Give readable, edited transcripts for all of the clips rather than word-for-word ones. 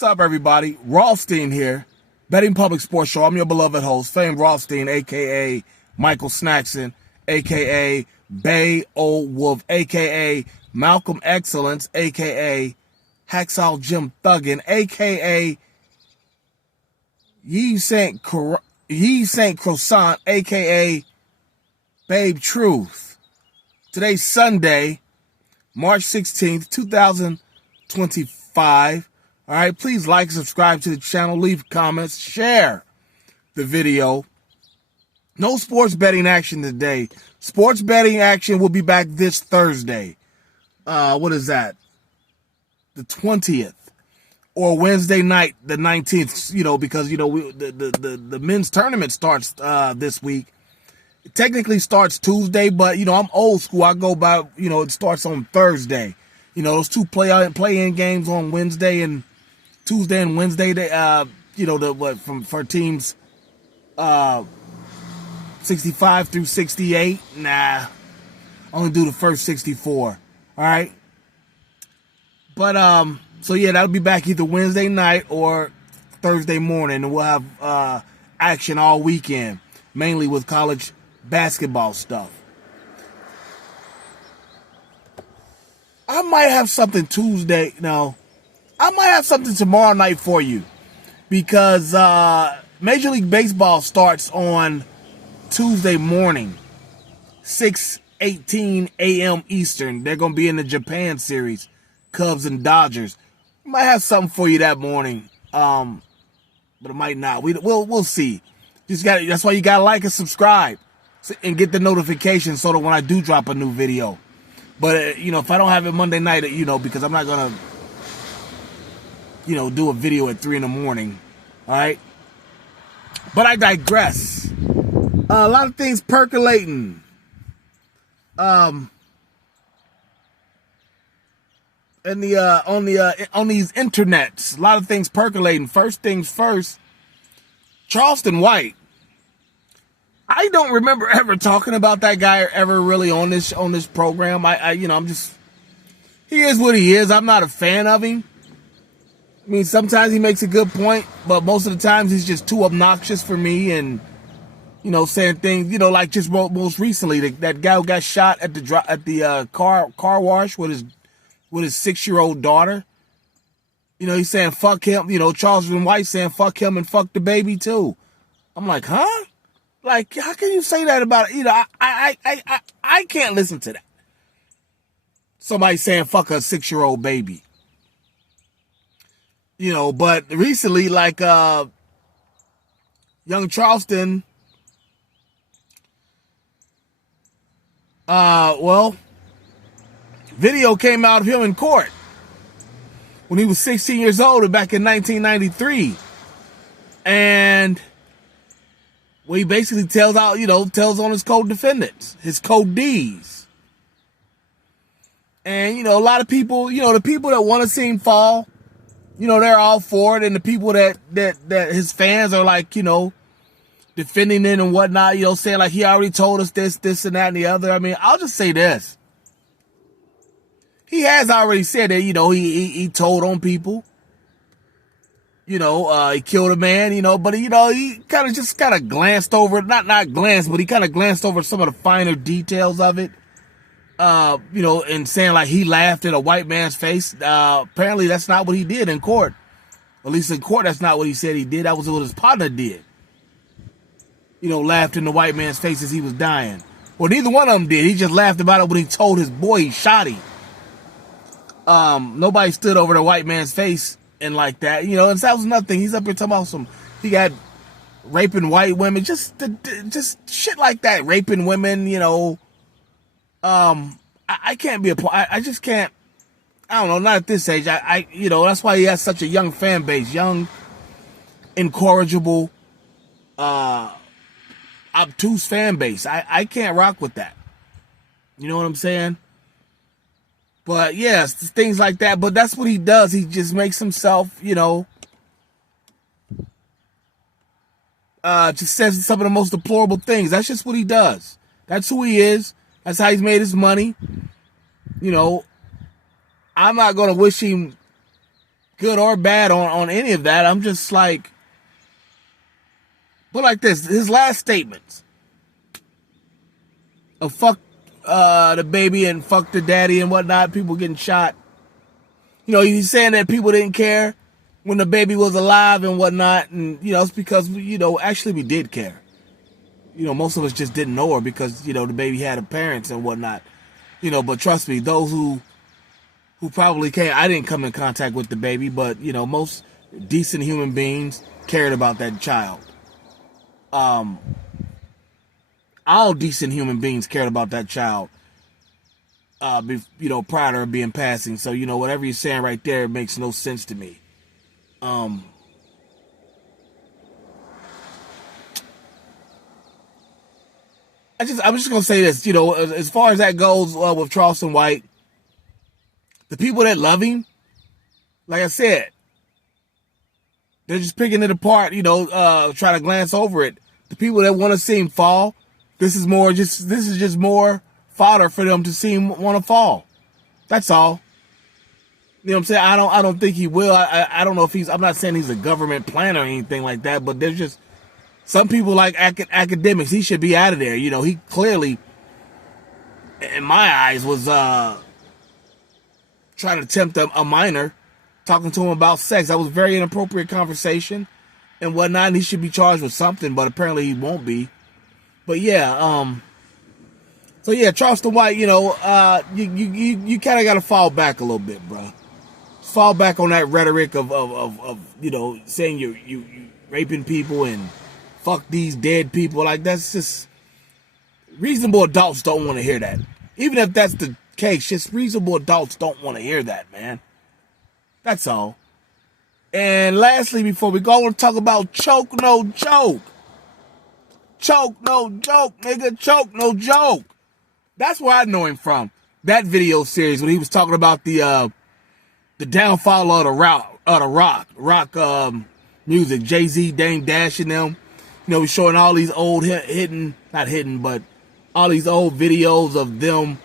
What's up, everybody? Rothstein here, Betting Public Sports Show. I'm your beloved host, famed Rothstein, a.k.a. Michael Snackson, a.k.a. Bay Old Wolf, a.k.a. Malcolm Excellence, a.k.a. Hacksaw Jim Thuggin, a.k.a. Yves Saint Croissant, a.k.a. Babe Truth. Today's Sunday, March 16th, 2025. All right, please like and subscribe to the channel, leave comments, share the video. No sports betting action today. Sports betting action will be back this Thursday. What is that? The 20th. Or Wednesday night, the 19th, because, the men's tournament starts this week. It technically starts Tuesday, but, I'm old school. I go by, it starts on Thursday. Those two play-in games on Wednesday and Tuesday and Wednesday, for teams 65 through 68. Nah, only do the first 64. All right. But so yeah, that'll be back either Wednesday night or Thursday morning, and we'll have action all weekend, mainly with college basketball stuff. I might have something Tuesday. No. I might have something tomorrow night for you because Major League Baseball starts on Tuesday morning, 6:18 a.m. Eastern. They're going to be in the Japan series, Cubs and Dodgers. Might have something for you that morning, but it might not. We'll see. That's why you got to like and subscribe and get the notification so that when I do drop a new video. But, if I don't have it Monday night, because I'm not going to, do a video at 3 in the morning. All right. But I digress. A lot of things percolating. On these internets, a lot of things percolating. First things first, Charleston White. I don't remember ever talking about that guy ever really on this program. He is what he is. I'm not a fan of him. I mean, sometimes he makes a good point, but most of the times he's just too obnoxious for me and, saying things, like just most recently, that guy who got shot at the car wash with his 6-year-old daughter. He's saying fuck him. Charleston White saying fuck him and fuck the baby too. I'm like, huh? Like, how can you say that about it? I can't listen to that. Somebody saying fuck a 6-year-old baby. But recently, like, young Charleston, video came out of him in court when he was 16 years old back in 1993. And he basically tells on his co-defendants, his co-Ds. And, a lot of people, the people that want to see him fall, they're all for it. And the people that his fans are like, defending it and whatnot, saying like, he already told us this and that and the other. I mean, I'll just say this. He has already said that, he told on people. He killed a man, but he kind of glanced over, not glanced, but he kind of glanced over some of the finer details of it. And saying like he laughed in a white man's face. Apparently that's not what he did in court. At least in court, that's not what he said he did. That was what his partner did. Laughed in the white man's face as he was dying. Well, neither one of them did. He just laughed about it when he told his boy he shot him. Nobody stood over the white man's face and like that, and that was nothing. He's up here talking about he got raping white women, just shit like that, raping women, I can't be I just can't, I don't know, not at this age. That's why he has such a young fan base, young, incorrigible, obtuse fan base. I can't rock with that. You know what I'm saying? But yes, things like that. But that's what he does. He just makes himself, just says some of the most deplorable things. That's just what he does. That's who he is. That's how he's made his money. I'm not going to wish him good or bad on any of that. I'm just like, but like this, his last statements of fuck the baby and fuck the daddy and whatnot, people getting shot. You know, he's saying that people didn't care when the baby was alive and whatnot. And, you know, it's because, you know, actually we did care. You know, most of us just didn't know her because, you know, the baby had her parents and whatnot. You know, but trust me, those who probably came, I didn't come in contact with the baby, but, you know, most decent human beings cared about that child. All decent human beings cared about that child, you know, prior to her being passing. So, you know, whatever you're saying right there makes no sense to me. I'm just gonna say this, you know, as far as that goes with Charleston White, the people that love him, like I said, they're just picking it apart, you know, try to glance over it. The people that want to see him fall, this is just more fodder for them to see him want to fall. That's all. You know what I'm saying? I don't think he will. I don't know if I'm not saying he's a government planner or anything like that, but there's just some people like academics. He should be out of there. You know, he clearly, in my eyes, was trying to tempt a minor, talking to him about sex. That was a very inappropriate conversation and whatnot. And he should be charged with something, but apparently he won't be. But yeah, so yeah, Charleston White, you know, you kind of got to fall back a little bit, bro. Fall back on that rhetoric of you know, saying you raping people and fuck these dead people. Like, that's just, reasonable adults don't want to hear that. Even if that's the case, just reasonable adults don't want to hear that, man. That's all. And lastly, before we go, I want to talk about Choke No Joke. Choke No Joke, nigga. Choke No Joke. That's where I know him from. That video series when he was talking about the downfall of the rock music. Jay-Z, Dame Dash and them. You know, he's showing all these old but all these old videos of them,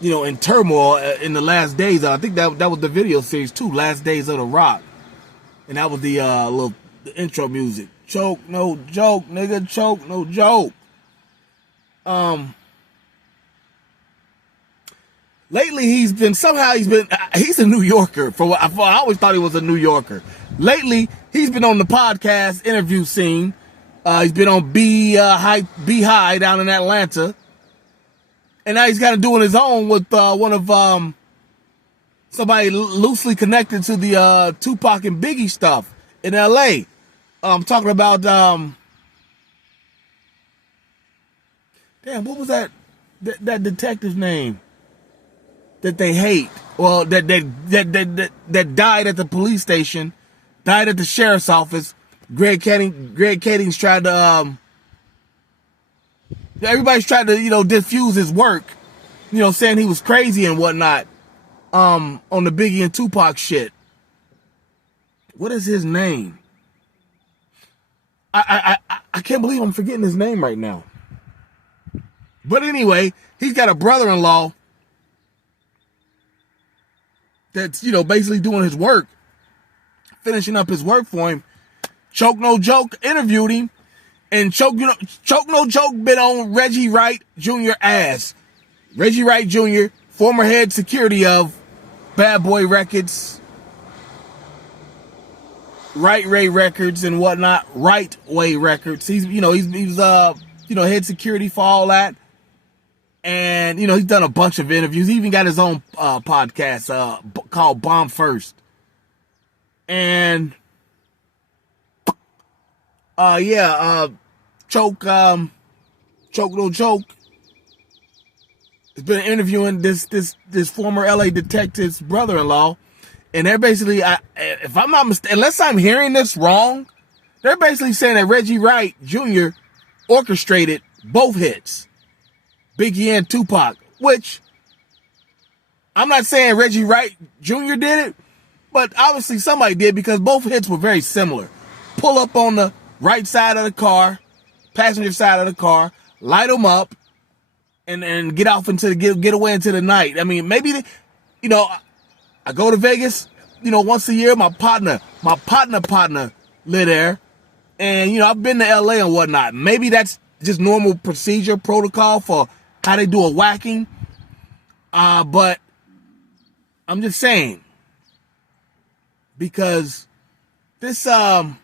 you know, in turmoil in the last days. I think that was the video series too, Last Days of the Rock. And that was the the intro music. Choke no joke, nigga. Choke no joke. Lately he's a New Yorker. I always thought he was a New Yorker. Lately he's been on the podcast interview scene. He's been on Be High down in Atlanta, and now he's kind of doing his own with one of somebody loosely connected to the Tupac and Biggie stuff in L.A. I'm talking about damn, what was that detective's name that they hate? Well, that died at the police station, died at the sheriff's office. Greg Kading's tried to everybody's tried to, you know, diffuse his work, you know, saying he was crazy and whatnot on the Biggie and Tupac shit. What is his name? I can't believe I'm forgetting his name right now. But anyway, he's got a brother-in-law that's, you know, basically doing his work, finishing up his work for him. Choke No Joke interviewed him, and Choke No Joke been on Reggie Wright Jr. ass. Reggie Wright Jr., former head security of Bad Boy Records, Right Ray Records and whatnot, Right Way Records. He's head security for all that. And, you know, he's done a bunch of interviews. He even got his own podcast called Bomb First. And Choke No Joke has been interviewing this former LA detective's brother-in-law, and they're basically, if I'm not mistaken, unless I'm hearing this wrong, they're basically saying that Reggie Wright Jr. orchestrated both hits, Biggie and Tupac, which I'm not saying Reggie Wright Jr. did it, but obviously somebody did, because both hits were very similar. Pull up on the right side of the car, passenger side of the car, light them up, and get off into get away into the night. I mean, maybe, you know, I go to Vegas, once a year, my partner live there. And, I've been to LA and whatnot. Maybe that's just normal procedure, protocol for how they do a whacking. But I'm just saying, because this, well,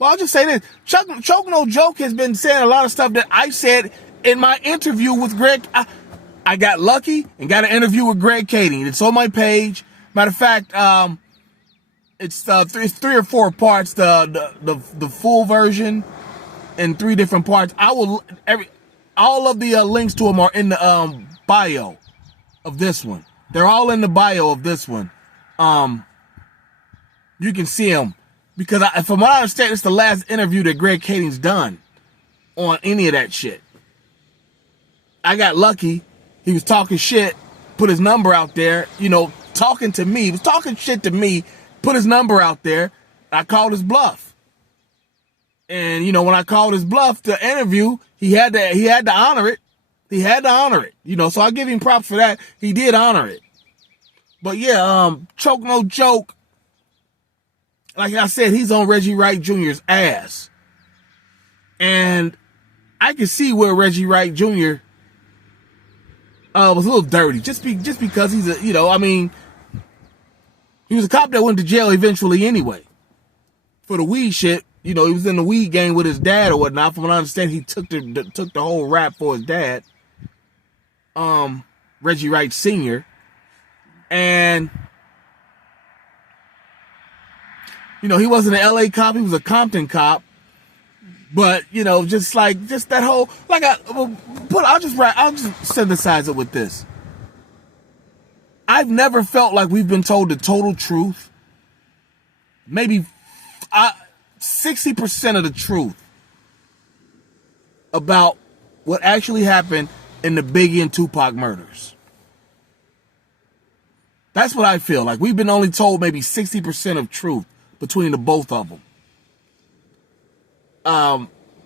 I'll just say this. Choke No Joke has been saying a lot of stuff that I said in my interview with Greg. I got lucky and got an interview with Greg Kading. It's on my page. Matter of fact, it's 3 or 4 parts. The full version in 3 different parts. All of the links to them are in the bio of this one. They're all in the bio of this one. You can see them because from what I understand, it's the last interview that Greg Kading's done on any of that shit. I got lucky. He was talking shit, put his number out there, talking to me. He was talking shit to me, put his number out there. I called his bluff. And, when I called his bluff to interview, he had to honor it. He had to honor it, so I give him props for that. He did honor it. But yeah, Choke No Joke, like I said, he's on Reggie Wright Jr.'s ass. And I can see where Reggie Wright Jr. Was a little dirty, just because he's he was a cop that went to jail eventually anyway for the weed shit. He was in the weed gang with his dad or whatnot. From what I understand, he took the whole rap for his dad, Reggie Wright Sr. And he wasn't an LA cop; he was a Compton cop. But, just that whole, I'll just synthesize it with this. I've never felt like we've been told the total truth. Maybe 60% of the truth about what actually happened in the Biggie and Tupac murders. That's what I feel like. We've been only told maybe 60% of truth between the both of them.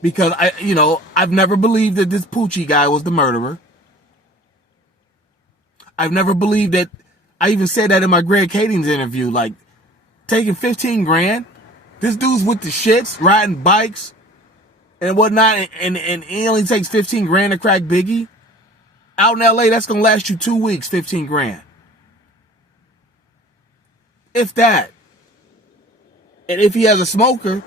Because I've never believed that this Poochie guy was the murderer. I've never believed that. I even said that in my Greg Kading's interview, taking 15 grand. This dude's with the shits, riding bikes and whatnot, and he only takes 15 grand to crack Biggie. Out in LA, that's gonna last you 2 weeks, 15 grand. If that. And if he has a smoker,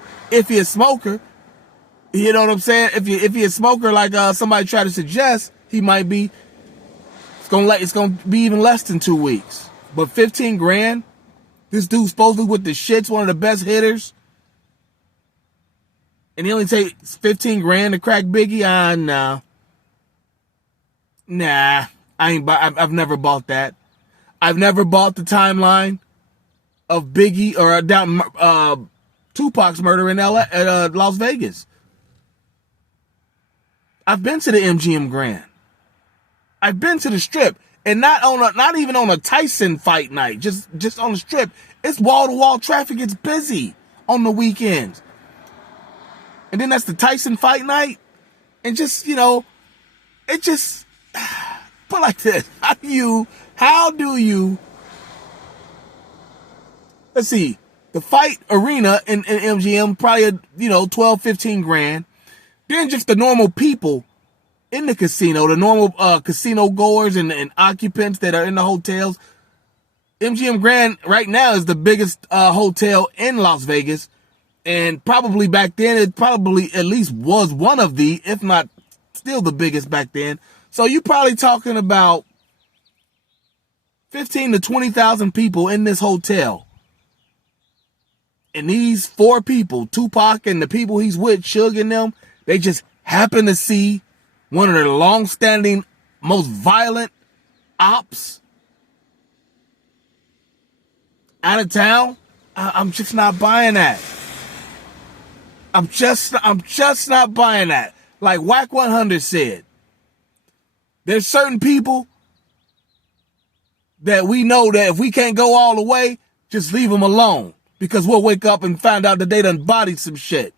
you know what I'm saying? If he a smoker, like somebody tried to suggest, he might be. It's gonna be even less than 2 weeks. But 15 grand, this dude's supposedly with the shits, one of the best hitters, and he only takes 15 grand to crack Biggie. Nah. I've never bought that. I've never bought the timeline of Biggie or Tupac's murder in Las Vegas. I've been to the MGM Grand. I've been to the Strip, and not even on a Tyson fight night. Just on the Strip, it's wall to wall traffic. It's busy on the weekends, and then that's the Tyson fight night, and it just put like this. How do you? Let's see. The fight arena in MGM probably 12, 15 grand. Then just the normal people in the casino, the normal casino goers and occupants that are in the hotels. MGM Grand right now is the biggest hotel in Las Vegas. And probably back then, it probably at least was one of the, if not still the biggest back then. So you're probably talking about 15 to 20,000 people in this hotel. And these 4 people, Tupac and the people he's with, Suge and them, they just happen to see one of the long-standing, most violent ops out of town. I'm just not buying that. I'm just not buying that. Like Whack 100 said, there's certain people that we know that if we can't go all the way, just leave them alone, because we'll wake up and find out that they done bodied some shit.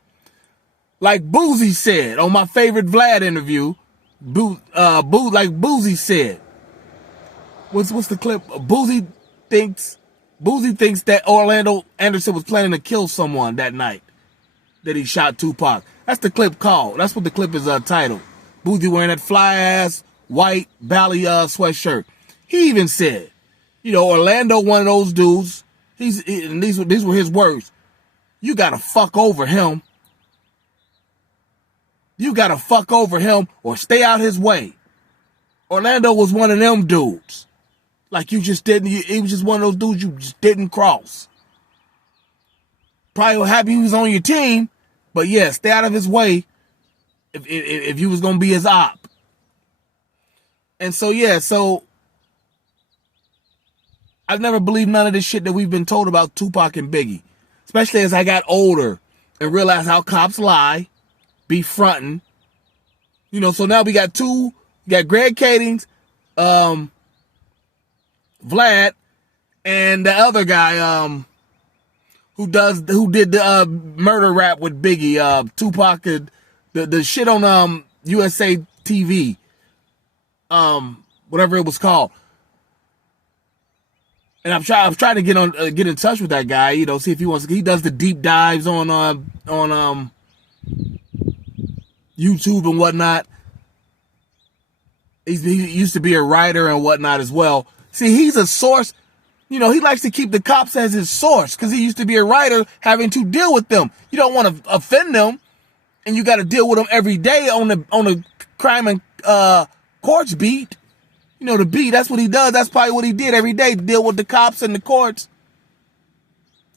Like Boozy said on my favorite Vlad interview, like Boozy said, what's the clip? Boozy thinks that Orlando Anderson was planning to kill someone that night that he shot Tupac. That's the clip called. That's what the clip is titled. Boozy wearing that fly ass white Bally sweatshirt. He even said, Orlando, one of those dudes. And these were his words. You gotta fuck over him. You gotta fuck over him or stay out his way. Orlando was one of them dudes. Like you just didn't. He was just one of those dudes you just didn't cross. Probably happy he was on your team, but yeah, stay out of his way. If you was gonna be his op. And so I've never believed none of this shit that we've been told about Tupac and Biggie. Especially as I got older and realized how cops lie, be fronting. So now we got Greg Kadings, Vlad, and the other guy, who did the murder rap with Biggie, Tupac, the shit on USA TV, whatever it was called. And I'm trying to get in touch with that guy, see if he wants. He does the deep dives on YouTube and whatnot. He used to be a writer and whatnot as well. See, he's a source. He likes to keep the cops as his source because he used to be a writer having to deal with them. You don't want to offend them, and you got to deal with them every day on the crime and courts beat. The beat, that's what he does. That's probably what he did every day, deal with the cops and the courts.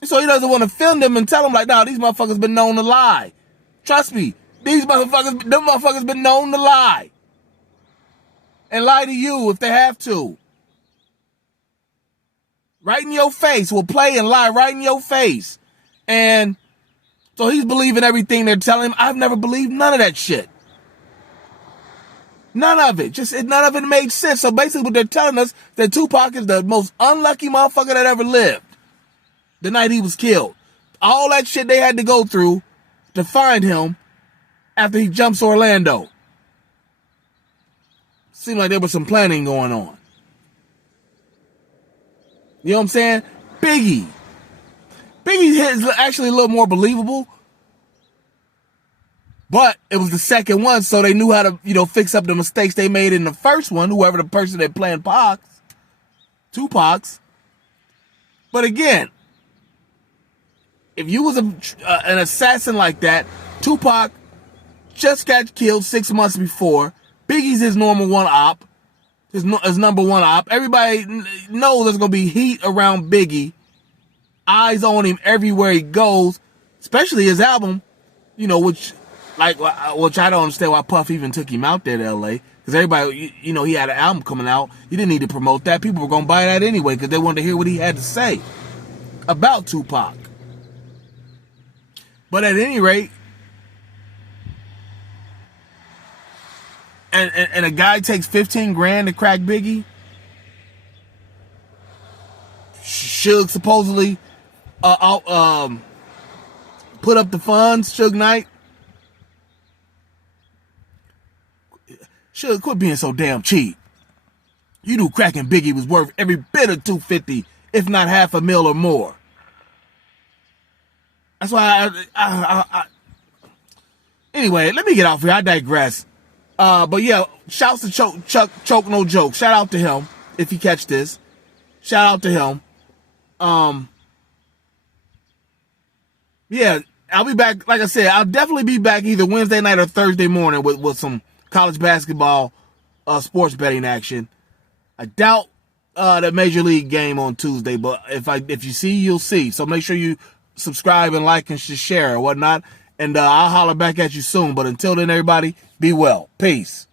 And so he doesn't want to offend them and tell them like, no, these motherfuckers been known to lie. Trust me, them motherfuckers been known to lie. And lie to you if they have to. Right in your face. Will play and lie right in your face. And so he's believing everything they're telling him. I've never believed none of that shit. None of it. None of it made sense. So basically what they're telling us, that Tupac is the most unlucky motherfucker that ever lived. The night he was killed. All that shit they had to go through to find him after he jumps Orlando. Seemed like there was some planning going on. You know what I'm saying? Biggie is actually a little more believable. But it was the second one, so they knew how to, fix up the mistakes they made in the first one, whoever the person that planned Tupac's. But again, if you was an assassin like that, Tupac just got killed 6 months before. Biggie's his number one op. His number one op. Everybody knows there's going to be heat around Biggie. Eyes on him everywhere he goes, especially his album, which I don't understand why Puff even took him out there to LA. Because everybody, he had an album coming out. He didn't need to promote that. People were going to buy that anyway because they wanted to hear what he had to say about Tupac. But at any rate, and a guy takes 15 grand to crack Biggie. Suge supposedly put up the funds, Suge Knight. Suge, quit being so damn cheap. You knew cracking Biggie was worth every bit of $250, if not $500,000 or more. That's why I anyway, let me get off here. I digress. But yeah, shouts to Choke No Joke. Shout out to him if you catch this. Shout out to him. Yeah, I'll be back. Like I said, I'll definitely be back either Wednesday night or Thursday morning with some college basketball sports betting action. I doubt the Major League game on Tuesday, but if you see, you'll see. So make sure you subscribe and like and share or whatnot. And I'll holler back at you soon. But until then, everybody, be well. Peace.